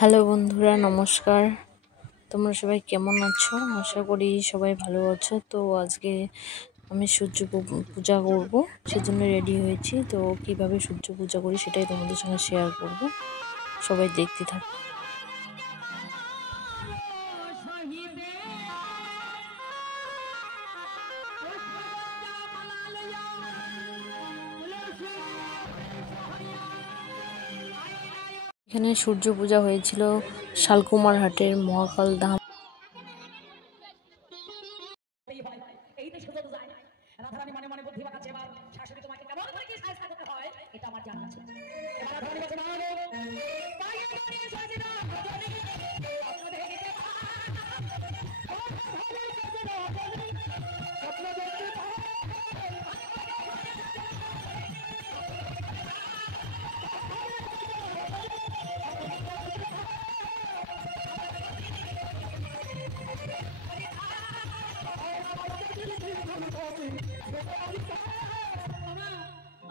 Hello বন্ধুরা, নমস্কার। তোমরা সবাই কেমন আছো? আশা করি সবাই ভালো আছো। তো আজকে আমি সূর্য পূজা করব, সেজন্য রেডি হয়েছি। তো কিভাবে সূর্য পূজা করি সেটাই তোমাদের সঙ্গে শেয়ার করব। সবাই দেখতে থাকো। এখানে সূর্য পূজা হয়েছিল শালকুমার হাটের মহাকাল ধাম।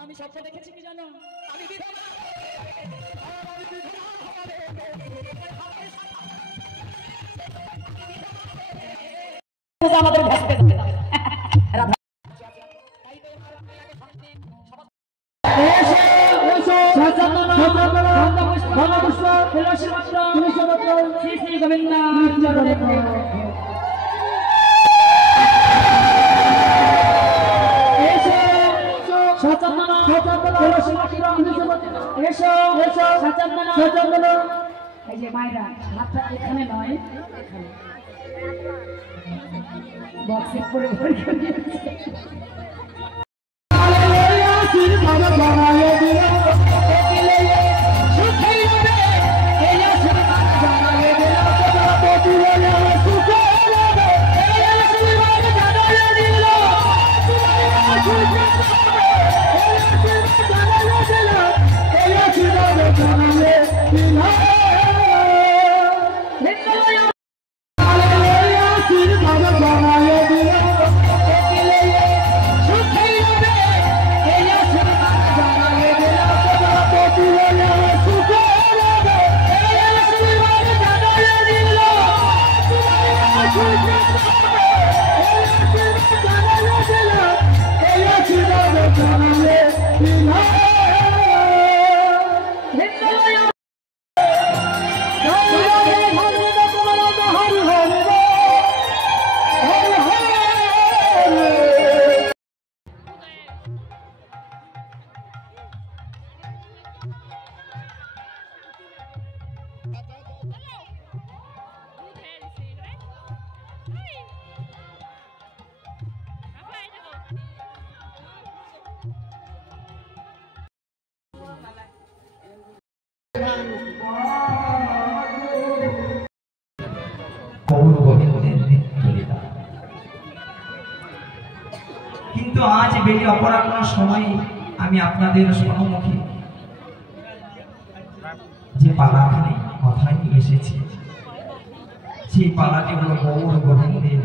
আমি স্বপ্ন দেখেছি কি জানো, আমি আমাদের এই যে মায়েরা হাতটা এখানে নয়, বক্সে করে কিন্তু আজ বেলে অপরাহ্ন সময় আমি আপনাদের সম্মুখে যে পালাখানে কথায় এসেছি, সেই পালাটি হলো গৌর গোবিন্দের